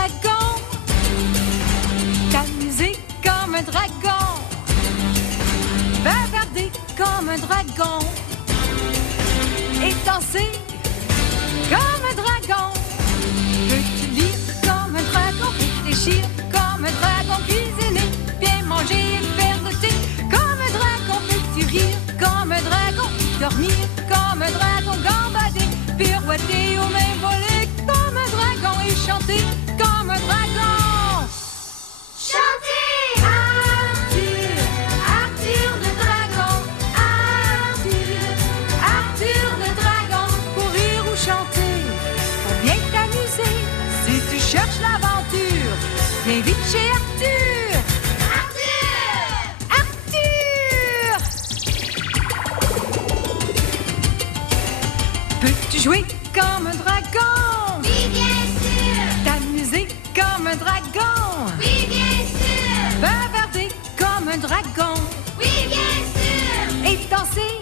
dragon, t'amuser comme un dragon, bavarder comme un dragon et danser comme un dragon. Peux-tu lire comme un dragon, réfléchir comme un dragon, cuisiner, bien manger et faire le thé comme un dragon? Peux-tu rire comme un dragon, dormir comme un dragon, gambader, pirouetter aux mains volées comme un dragon et chanter comme un dragon? Chantez! Arthur, Arthur le dragon, Arthur le dragon, pour rire ou chanter, pour bien t'amuser, si tu cherches l'aventure, viens vite chez Arthur. Arthur! Peux-tu jouer comme un dragon? Oui, bien sûr! T'amuser comme un dragon? Oui, bien sûr! Bavarder comme un dragon? Oui, bien sûr! Et danser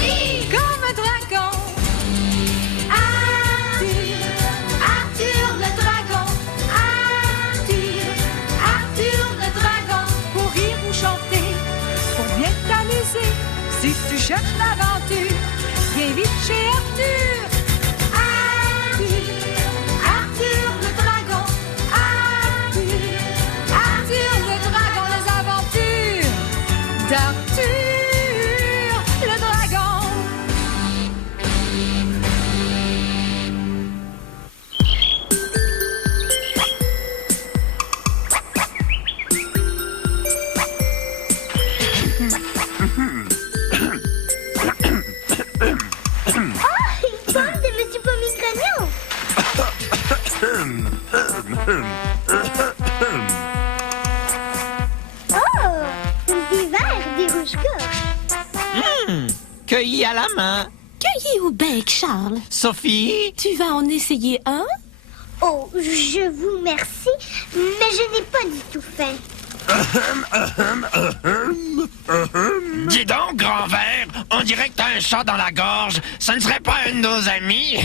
Oui! comme un dragon? Arthur le dragon, Arthur le dragon, pour rire ou chanter, pour bien t'amuser, si tu cherches l'aventure, viens vite chez Arthur. Arthur le dragon, Arthur le dragon, les aventures d'Arthur le dragon. Une pomme de Monsieur Pomigranio! Oh! Des verres, des rouges-gorges! Cueilli à la main. Cueilli au bec, Charles. Sophie? Tu vas en essayer un? Oh, je vous remercie, mais je n'ai pas du tout faim. Dis donc, grand verre, on dirait que t'as un chat dans la gorge. Ça ne serait pas un de nos amis?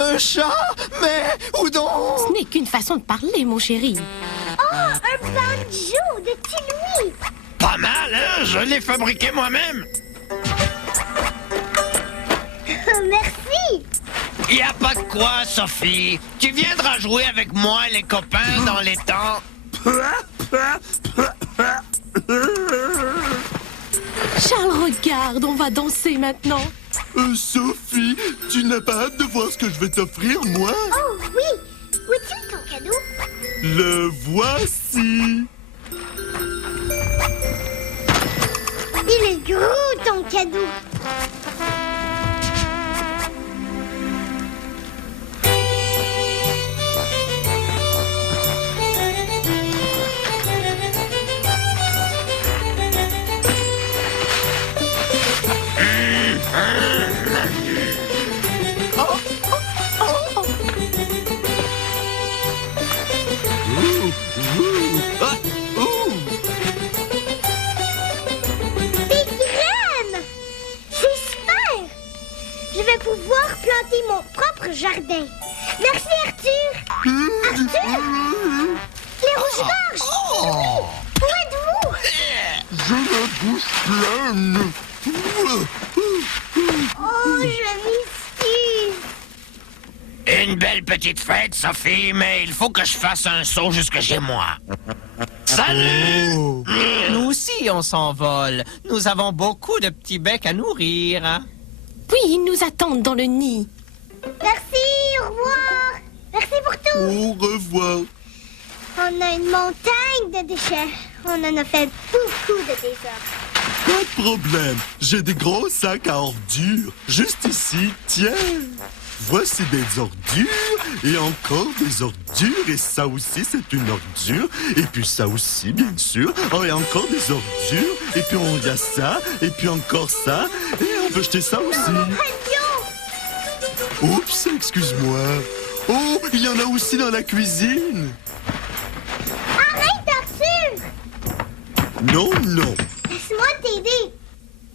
Un chat? Mais où donc? Ce n'est qu'une façon de parler, mon chéri. Oh, un banjo de Louis! Pas mal, hein? Je l'ai fabriqué moi-même. Merci! Y a pas de quoi, Sophie. Tu viendras jouer avec moi et les copains dans les temps. Charles, regarde, on va danser maintenant. Sophie, tu n'as pas hâte de voir ce que je vais t'offrir, moi? Oh oui! Où est-il ton cadeau? Le voici! Il est gros ton cadeau! Des graines! C'est super! Je vais pouvoir planter mon propre jardin. Merci, Arthur! Arthur! Les rouges-gorges! Où êtes-vous? J'ai la bouche pleine! Oh, je m'excuse! Une belle petite fête, Sophie, mais il faut que je fasse un saut jusque chez moi. Salut! Nous aussi, on s'envole. Nous avons beaucoup de petits becs à nourrir. Oui, ils nous attendent dans le nid. Merci, au revoir! Merci pour tout! Au revoir! On a une montagne de déchets. On en a fait beaucoup de désordre. Pas de problème, j'ai des gros sacs à ordures. Juste ici, tiens! Voici des ordures, et encore des ordures, et ça aussi c'est une ordure, et puis ça aussi bien sûr, oh, et encore des ordures, et puis on y a ça, et puis encore ça, et on peut jeter ça aussi. Oups, excuse-moi. Oh, il y en a aussi dans la cuisine. Arrête, Arthur! Non, non. Laisse-moi t'aider.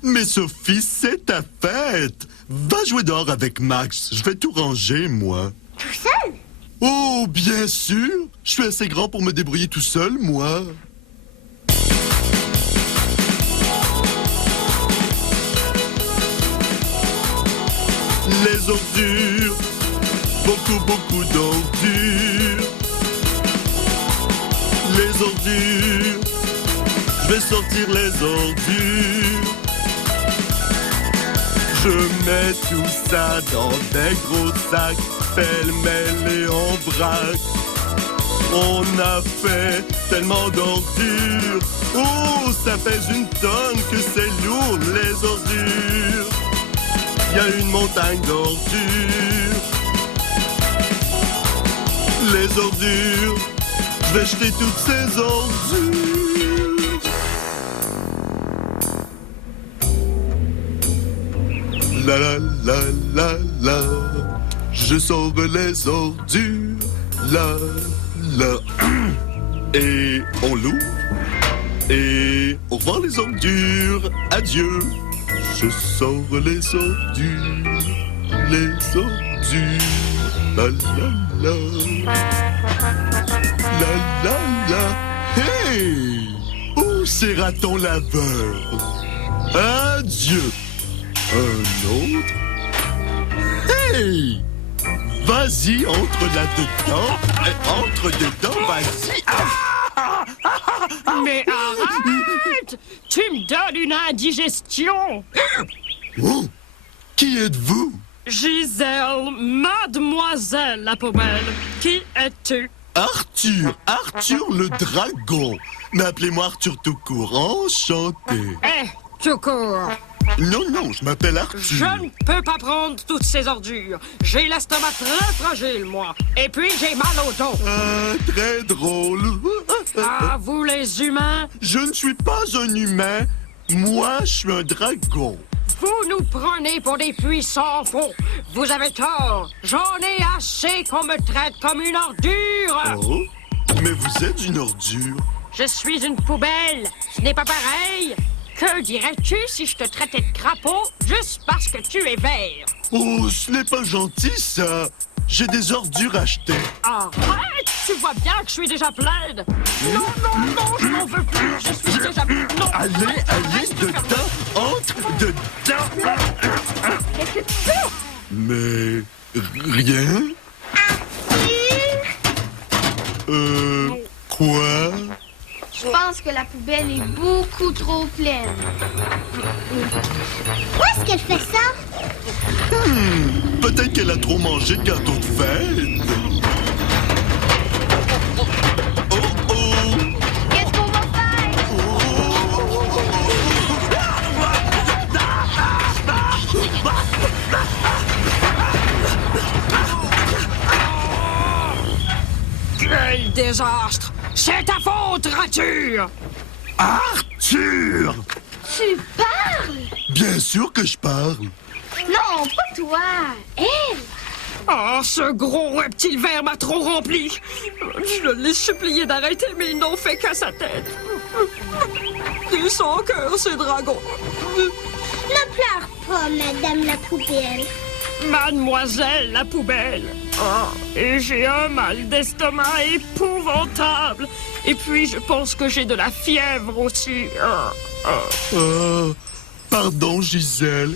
Mais Sophie, c'est ta fête. Va jouer dehors avec Max. Je vais tout ranger, moi. Tout seul? Oh, bien sûr. Je suis assez grand pour me débrouiller tout seul, moi. Les ordures, beaucoup d'ordures. Les ordures, je vais sortir les ordures. Je mets tout ça dans des gros sacs, pêle-mêle et en vrac. On a fait tellement d'ordures. Oh, ça pèse une tonne que c'est lourd, les ordures. Il y a une montagne d'ordures. Les ordures, je vais jeter toutes ces ordures. La la la la la, je sauve les ordures. La la. Et on loue. Et au revoir les ordures. Adieu. Je sors les ordures, les ordures, la la la, la la la. Hey! Oh, c'est raton laveur. Adieu. Un autre. Hey! Vas-y, entre là-dedans. Entre dedans, vas-y. Ah! Mais arrête! Tu me donnes une indigestion! Oh! Qui êtes-vous? Gisèle, mademoiselle la poubelle. Qui es-tu? Arthur, Arthur le dragon. Mais appelez-moi Arthur tout court, enchanté. Eh, tout court. Non, non, je m'appelle Arthur. Je ne peux pas prendre toutes ces ordures. J'ai l'estomac très fragile, moi. Et puis, j'ai mal au dos. Ah, très drôle. Ah, vous les humains, Je ne suis pas un humain. Moi, je suis un dragon. vous nous prenez pour des puissants faux. Vous avez tort. J'en ai assez qu'on me traite comme une ordure. Oh, mais vous êtes une ordure. Je suis une poubelle. Ce n'est pas pareil. Que dirais-tu si je te traitais de crapaud juste parce que tu es vert? Oh, ce n'est pas gentil, ça. J'ai des ordures achetées. Arrête! Tu vois bien que je suis déjà pleine. Non, non, non, je n'en veux plus. Je suis déjà... Non. Allez, allez, dedans. Entre dedans. Qu'est-ce que tu fais? Mais rien. Quoi? Je pense que la poubelle est beaucoup trop pleine. Où est-ce qu'elle fait ça? Peut-être qu'elle a trop mangé de gâteau de fête. Oh, oh. Qu'est-ce qu'on va faire? Quel désastre! C'est ta faute, rature! Arthur! Tu parles? Bien sûr que je parle. Non, pas toi. Elle. Ah, ce gros reptile vert m'a trop rempli. Je l'ai supplié d'arrêter, mais ils n'ont fait qu'à sa tête. Et sans cœur, ces dragons. Ne pleure pas, madame la poubelle. Mademoiselle la poubelle. Ah, et j'ai un mal d'estomac épouvantable. Et puis, je pense que j'ai de la fièvre aussi. Pardon, Gisèle.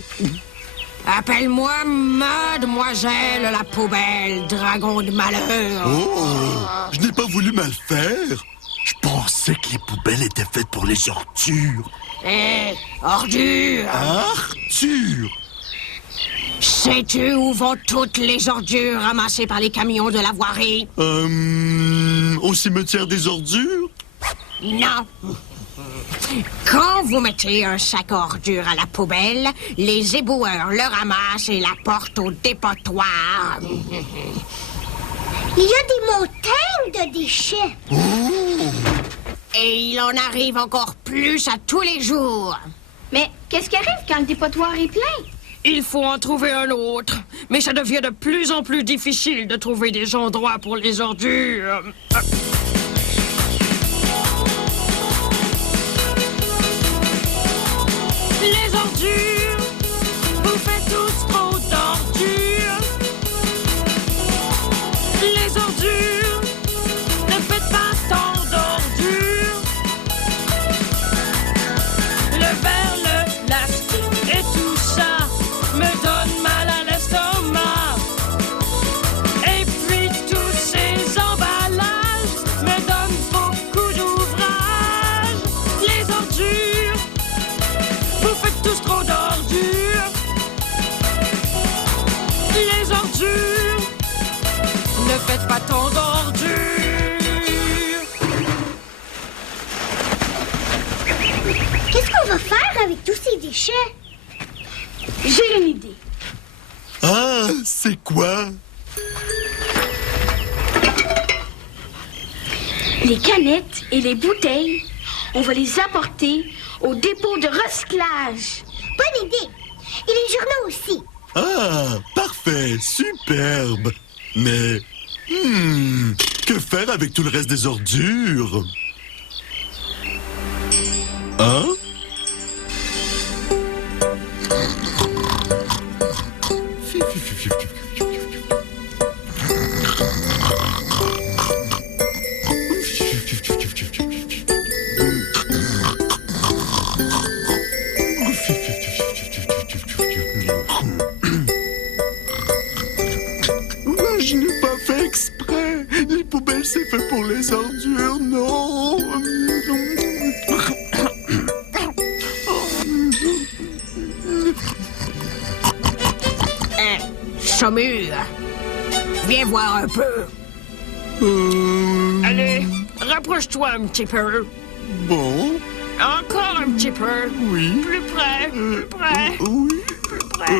Appelle-moi Mademoiselle la poubelle, dragon de malheur. Oh, je n'ai pas voulu mal faire. Je pensais que les poubelles étaient faites pour les ordures. Hé, ordure! Arthur! Sais-tu où vont toutes les ordures ramassées par les camions de la voirie? Au cimetière des ordures? Non. Quand vous mettez un sac à ordures à la poubelle, les éboueurs le ramassent et l'apportent au dépotoir. Il y a des montagnes de déchets. Et il en arrive encore plus à tous les jours. Mais qu'est-ce qui arrive quand le dépotoir est plein? Il faut en trouver un autre. Mais ça devient de plus en plus difficile de trouver des endroits pour les ordures. Les ordures! Vous faites tous trop d'ordures! Les ordures! cette bâton d'ordure. Qu'est-ce qu'on va faire avec tous ces déchets? J'ai une idée. Ah, c'est quoi? Les canettes et les bouteilles, on va les apporter au dépôt de recyclage. Bonne idée. Et les journaux aussi. Ah, parfait, superbe. Mais, que faire avec tout le reste des ordures? Hein? Je n'ai pas fait exprès. Les poubelles, c'est fait pour les ordures, non. Saumur, viens voir un peu. Allez, rapproche-toi un petit peu. Bon, Encore un petit peu. oui. Plus près, plus près, Oui. plus près.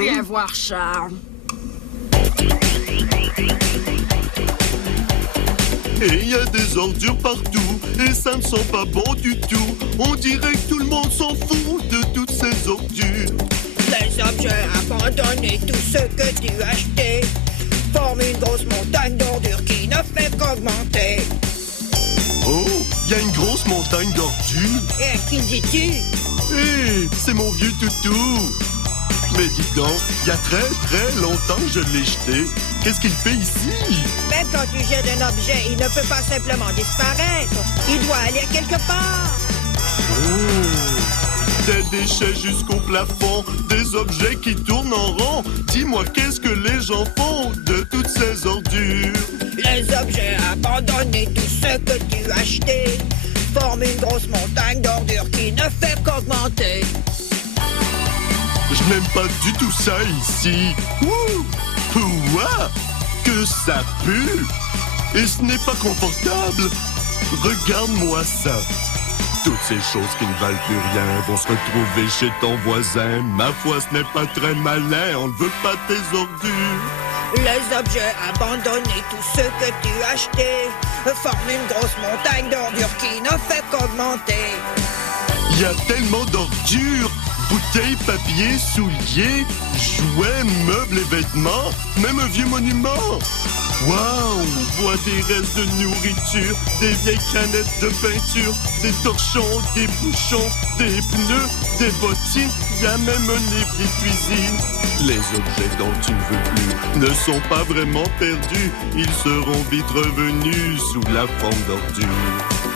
Viens voir ça. Et il y a des ordures partout, et ça ne sent pas bon du tout. On dirait que tout le monde s'en fout de toutes ces ordures. Les objets abandonnés, tout ce que tu as acheté, forment une grosse montagne d'ordures qui ne fait qu'augmenter. Oh, il y a une grosse montagne d'ordures. Et qui dis-tu? Hé, c'est mon vieux toutou. Mais dis donc, il y a très très longtemps que je l'ai jeté. Qu'est-ce qu'il fait ici? Même quand tu jettes un objet, il ne peut pas simplement disparaître. Il doit aller quelque part. Oh, des déchets jusqu'au plafond, des objets qui tournent en rond. Dis-moi, qu'est-ce que les gens font de toutes ces ordures? Les objets abandonnés, tout ce que tu as acheté, forment une grosse montagne d'ordures qui ne fait qu'augmenter. Je n'aime pas du tout ça ici. Ouh! Ouah! Que ça pue! Et ce n'est pas confortable. Regarde-moi ça. Toutes ces choses qui ne valent plus rien vont se retrouver chez ton voisin. Ma foi, ce n'est pas très malin. On ne veut pas tes ordures. Les objets abandonnés, tout ce que tu as acheté, forment une grosse montagne d'ordures qui ne fait qu'augmenter. Il y a tellement d'ordures. Bouteilles, papier, souliers, jouets, meubles et vêtements, même un vieux monument. Waouh! On voit des restes de nourriture, des vieilles canettes de peinture, des torchons, des bouchons, des pneus, des bottines, il y a même un évier de cuisine. Les objets dont tu ne veux plus ne sont pas vraiment perdus, ils seront vite revenus sous la forme d'ordures.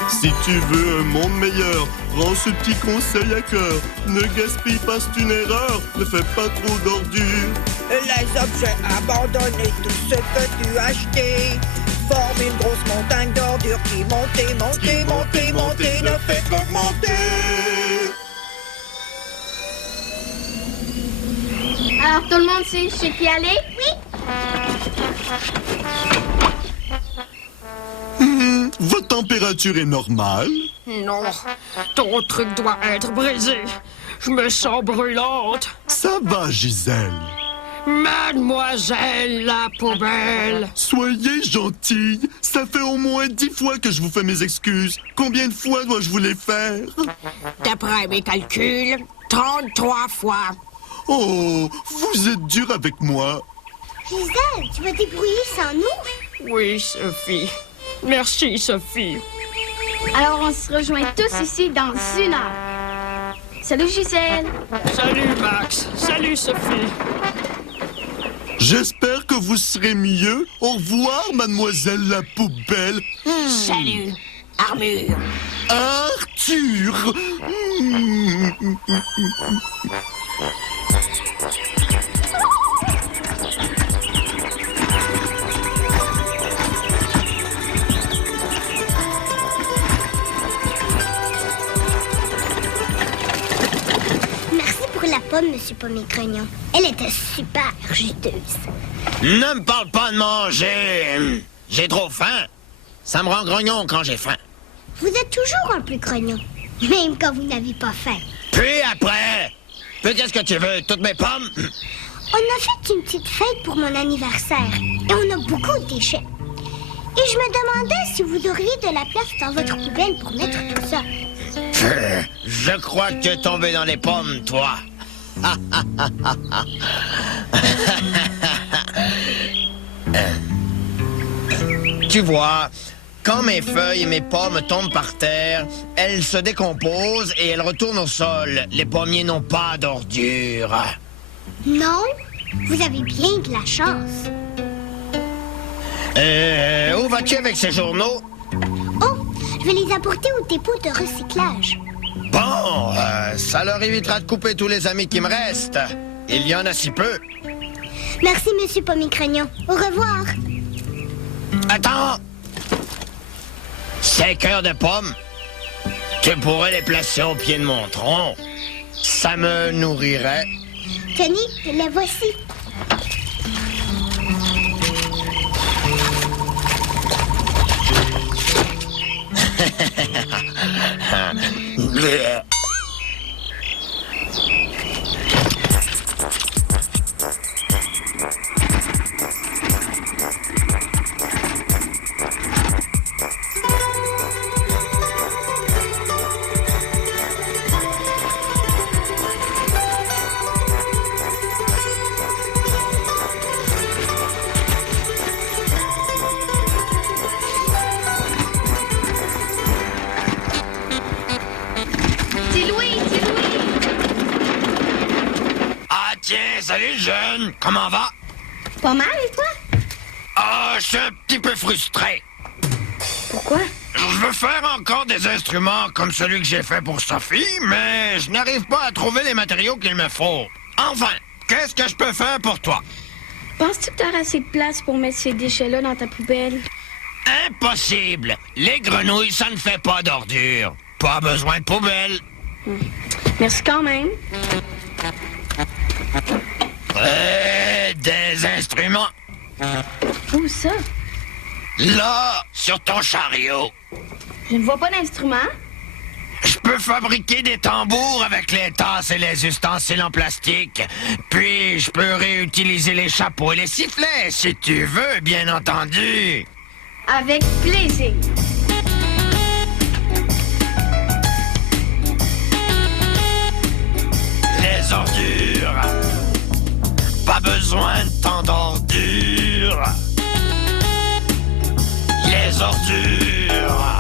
Si tu veux un monde meilleur, prends ce petit conseil à cœur. Ne gaspille pas, c'est une erreur. Ne fais pas trop d'ordures. Les objets abandonnés, tout ce que tu as acheté, forment une grosse montagne d'ordures qui monte, ne fait qu'augmenter. Alors, tout le monde sait chez qui aller? Oui. Votre température est normale? Non, ton truc doit être brisé. Je me sens brûlante. Ça va, Gisèle. Mademoiselle la poubelle. Soyez gentille. Ça fait au moins 10 fois que je vous fais mes excuses. Combien de fois dois-je vous les faire? D'après mes calculs, 33 fois. Oh, vous êtes dur avec moi. Gisèle, tu vas te débrouiller sans nous? Oui, Sophie. Merci, Sophie. Alors, on se rejoint tous ici dans 1 heure. Salut, Gisèle. Salut, Max. Salut, Sophie. J'espère que vous serez mieux. Au revoir, mademoiselle la poubelle. Salut, Armure. Arthur. Merci pour la pomme, Monsieur Pommier-Grognon. Elle était super juteuse. Ne me parle pas de manger. J'ai trop faim. Ça me rend grognon quand j'ai faim. Vous êtes toujours un peu grognon, même quand vous n'avez pas faim. Puis après, qu'est-ce que tu veux? Toutes mes pommes? On a fait une petite fête pour mon anniversaire et on a beaucoup de déchets. Et je me demandais si vous auriez de la place dans votre poubelle pour mettre tout ça. Je crois que tu es tombé dans les pommes, toi. Tu vois, quand mes feuilles et mes pommes tombent par terre, elles se décomposent et elles retournent au sol. Les pommiers n'ont pas d'ordures. Non, vous avez bien de la chance. Où vas-tu avec ces journaux? Oh, je vais les apporter au dépôt de recyclage. Bon, ça leur évitera de couper tous les amis qui me restent. Il y en a si peu. Merci, Monsieur Pomme-Cragnon. Au revoir. Attends! Ces cœurs de pommes, tu pourrais les placer au pied de mon tronc. Ça me nourrirait. Tenez, les voici. Salut, jeune. Comment va? Pas mal, et toi? Ah, je suis un petit peu frustré. Pourquoi? Je veux faire encore des instruments comme celui que j'ai fait pour Sophie, mais je n'arrive pas à trouver les matériaux qu'il me faut. Enfin, qu'est-ce que je peux faire pour toi? Penses-tu que tu auras assez de place pour mettre ces déchets-là dans ta poubelle? Impossible. Les grenouilles, ça ne fait pas d'ordures. Pas besoin de poubelle. Merci quand même. Des instruments. Où ça? Là, sur ton chariot. Je ne vois pas d'instrument. Je peux fabriquer des tambours avec les tasses et les ustensiles en plastique. Puis, je peux réutiliser les chapeaux et les sifflets, si tu veux, bien entendu. Avec plaisir. Les ordures. Pas besoin de tant d'ordures. Les ordures.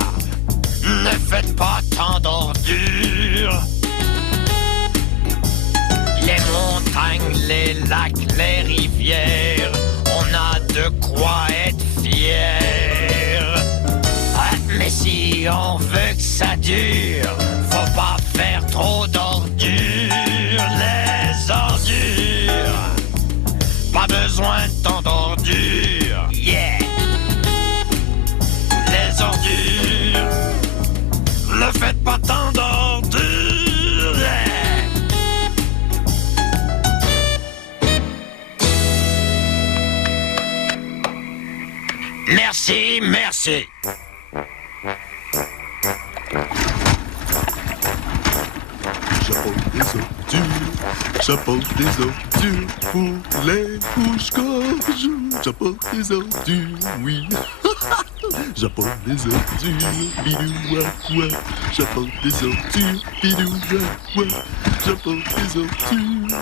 Ne faites pas tant d'ordures. Les montagnes, les lacs, les rivières, on a de quoi être fier. Ah, mais si on veut que ça dure, faut pas faire trop d'ordures. Les ordures. Pas besoin de tant d'ordures. Yeah. Les ordures. Ne faites pas tant d'ordures. Merci, merci. J'apporte des ordures pour les couches-gorges. J'apporte des ordures, oui. J'apporte des ordures, bidou-wa-wa. J'apporte des ordures, bidou-wa-wa. J'apporte des ordures.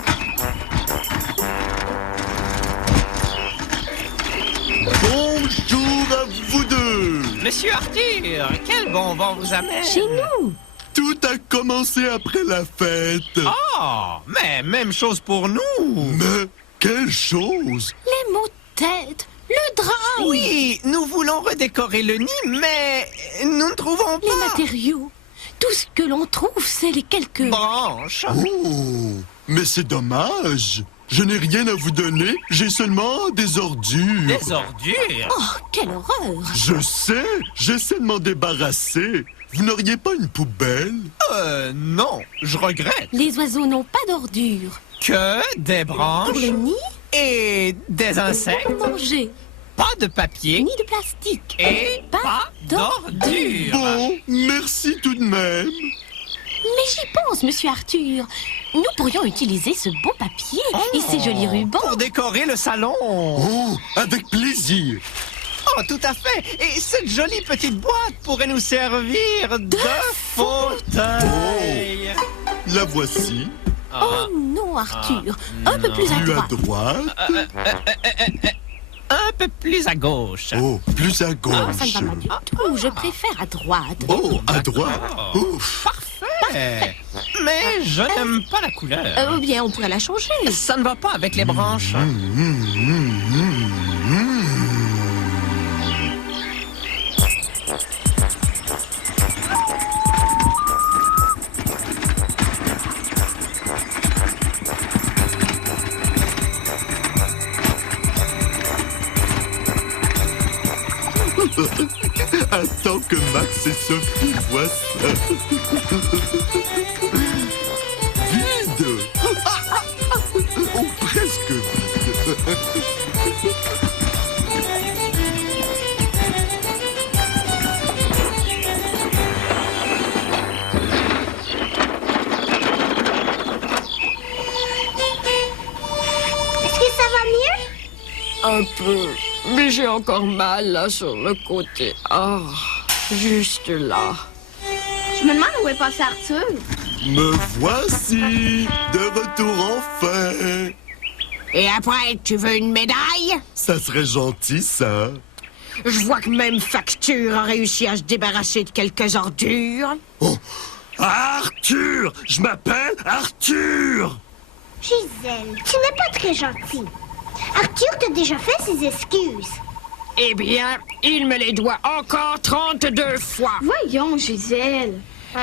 Bonjour à vous deux. Monsieur Arthur, quel bon vent vous amène? Chez nous. Tout a commencé après la fête. Oh, mais même chose pour nous. Mais quelle chose! Les mots de tête, le drap. Oui, nous voulons redécorer le nid, mais nous ne trouvons pas. Les matériaux. Tout ce que l'on trouve, c'est les quelques... branches. Oh, mais c'est dommage. Je n'ai rien à vous donner, j'ai seulement des ordures. Des ordures? Oh, quelle horreur. Je sais, j'essaie de m'en débarrasser. Vous n'auriez pas une poubelle? Non, je regrette. Les oiseaux n'ont pas d'ordures. Que des branches Pour le nid? Et des insectes. Manger. Pas de papier. Ni de plastique. Et pas d'ordures. Bon, merci tout de même. Mais j'y pense, monsieur Arthur. Nous pourrions utiliser ce beau papier et ces jolis rubans. Pour décorer le salon. Oh, avec plaisir. Oh, tout à fait. Et cette jolie petite boîte pourrait nous servir de fauteuil. La voici. Oh non, Arthur. Un peu plus à Plus à droite. droite. Un peu plus à gauche. Oh, plus à Ça gauche. ne va pas du tout. Je préfère à droite. Oh, à droite. Ouf. Parfait. Mais je n'aime pas la couleur. Ou bien on pourrait la changer. Ça ne va pas avec les branches. Attends que Max et Sophie voient ça. Vide. Oh, presque vide. Est-ce que ça va mieux? Un peu. Mais j'ai encore mal, là, sur le côté. Ah, juste là. Je me demande où est passé Arthur. Me voici, de retour enfin. Et après, tu veux une médaille? Ça serait gentil, ça. Je vois que même Facture a réussi à se débarrasser de quelques ordures. Oh, Arthur! Je m'appelle Arthur! Gisèle, tu n'es pas très gentille. Arthur t'a déjà fait ses excuses. Eh bien, il me les doit encore 32 fois. Voyons, Gisèle.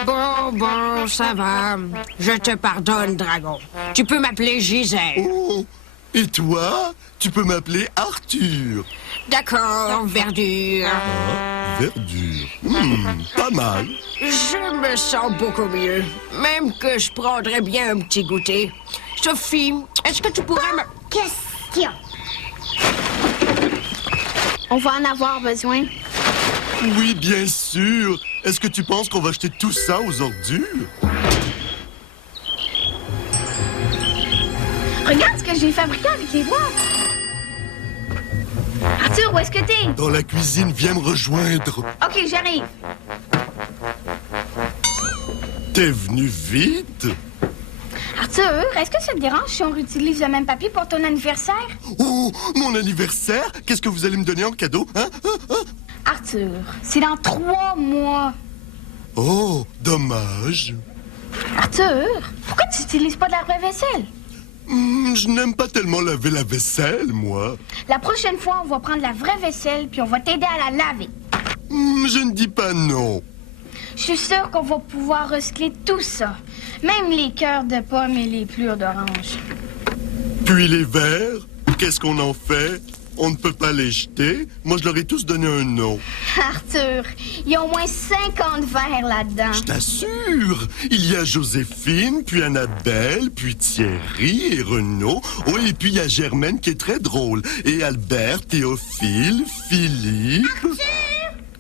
Bon, ça va. Je te pardonne, Dragon. Tu peux m'appeler Gisèle. Oh, et toi? Tu peux m'appeler Arthur. D'accord, Verdure. Verdure. Pas mal. Je me sens beaucoup mieux. Même que je prendrais bien un petit goûter. Sophie, est-ce que tu pourrais me... Question. On va en avoir besoin. Oui, bien sûr. Est-ce que tu penses qu'on va jeter tout ça aux ordures? Regarde ce que j'ai fabriqué avec les boîtes. Arthur, où est-ce que t'es? Dans la cuisine, viens me rejoindre. OK, j'arrive. T'es venu vite? Arthur, est-ce que ça te dérange si on réutilise le même papier pour ton anniversaire? Oh, mon anniversaire? Qu'est-ce que vous allez me donner en cadeau, hein? Arthur, c'est dans 3 mois. Oh, dommage. Arthur, pourquoi tu n'utilises pas de la vraie vaisselle? Je n'aime pas tellement laver la vaisselle, moi. La prochaine fois, on va prendre la vraie vaisselle puis on va t'aider à la laver. Je ne dis pas non. Je suis sûre qu'on va pouvoir recycler tout ça. Même les cœurs de pommes et les plures d'orange. Puis les verres, qu'est-ce qu'on en fait? On ne peut pas les jeter. Moi, je leur ai tous donné un nom. Arthur, il y a au moins 50 verres là-dedans. Je t'assure. Il y a Joséphine, puis Annabelle, puis Thierry et Renaud. Oh, et puis il y a Germaine qui est très drôle. Et Albert, Théophile, Philippe. Arthur,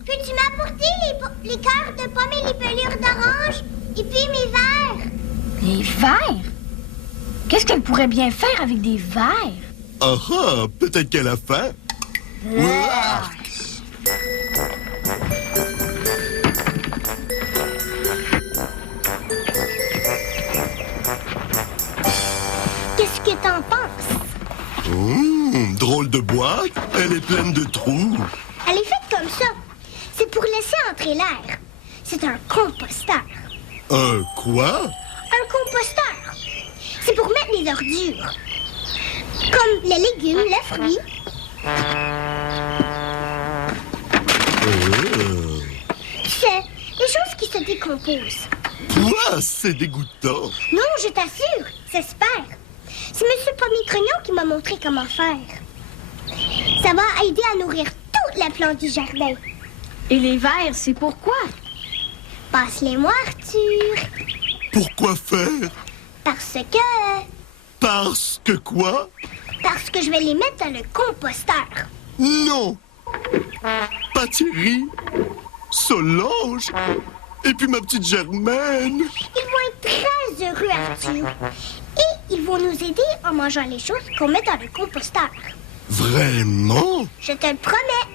peux-tu m'apporter les cœurs de pommes et les pelures d'orange? Et puis mes verres? Les verres? Qu'est-ce qu'elle pourrait bien faire avec des verres? Ah ah, peut-être qu'elle a faim. Ouah. Qu'est-ce que t'en penses? Drôle de boîte. Elle est pleine de trous. Elle est faite comme ça. C'est pour laisser entrer l'air. C'est un composteur. Un quoi? Un composteur. C'est pour mettre les ordures. Comme les légumes, les fruits. Tu sais, les choses qui se décomposent. Quoi? C'est dégoûtant. Non, je t'assure, c'est super. C'est M. Pommier-Grognon qui m'a montré comment faire. Ça va aider à nourrir toutes les plantes du jardin. Et les verres, c'est pourquoi? Passe-les-moi, Arthur. Pourquoi faire? Parce que... Parce que quoi? Parce que je vais les mettre dans le composteur. Non! Pas Thierry, Solange, et puis ma petite Germaine. Ils vont être très heureux, Arthur. Et ils vont nous aider en mangeant les choses qu'on met dans le composteur. Vraiment? Je te le promets.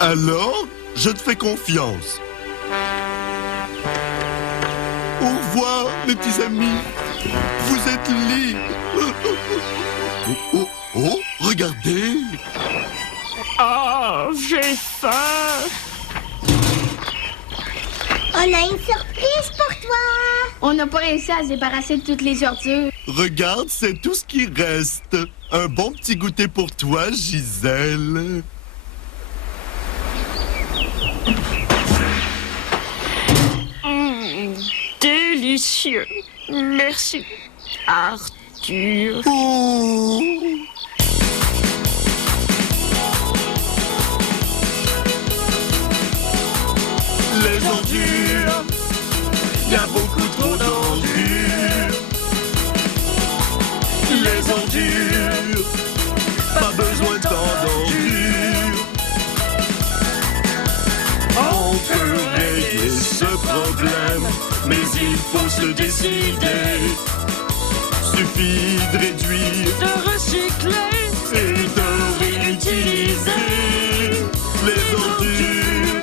Alors, je te fais confiance. Au revoir, mes petits amis. Vous êtes libres. Oh, oh, oh, regardez. Oh, j'ai faim. On a une surprise pour toi. On n'a pas réussi à se débarrasser de toutes les ordures. Regarde, c'est tout ce qui reste. Un bon petit goûter pour toi, Gisèle. Délicieux. Merci, Arthur. Oh. Les ordures, y a beaucoup trop d'ordures. Les ordures, pas besoin tant d'ordures. On peut régler ce problème, mais il faut se décider. Suffit de réduire, De recycler. et de réutiliser. Les ordures,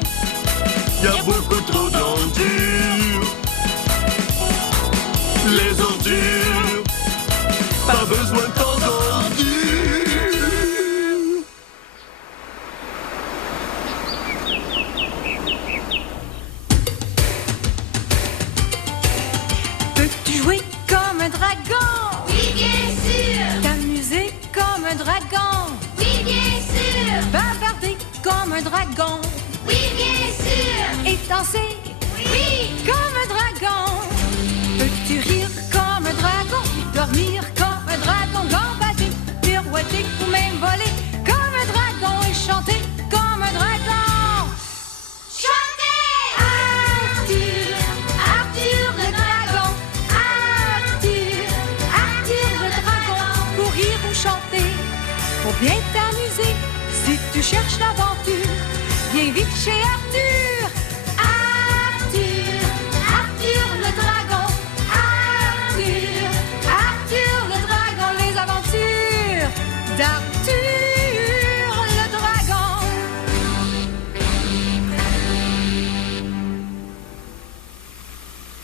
y a beaucoup trop d'ordures. Les ordures, pas besoin tant d'ordures. Peux-tu jouer comme un dragon? Oui, bien sûr! T'amuser comme un dragon? Oui, bien sûr! Bavarder comme un dragon? Oui, bien sûr! Et danser Oui! comme un dragon? Peux-tu rire comme un dragon? Dormir comme un dragon? Gambader, pirouetter ou même voler comme un dragon? Et chanter comme un dragon? Chantez! Arthur, Arthur le dragon. Arthur, Arthur le dragon. Courir ou chanter, pour bien t'amuser. Si tu cherches l'aventure, viens vite chez Arthur.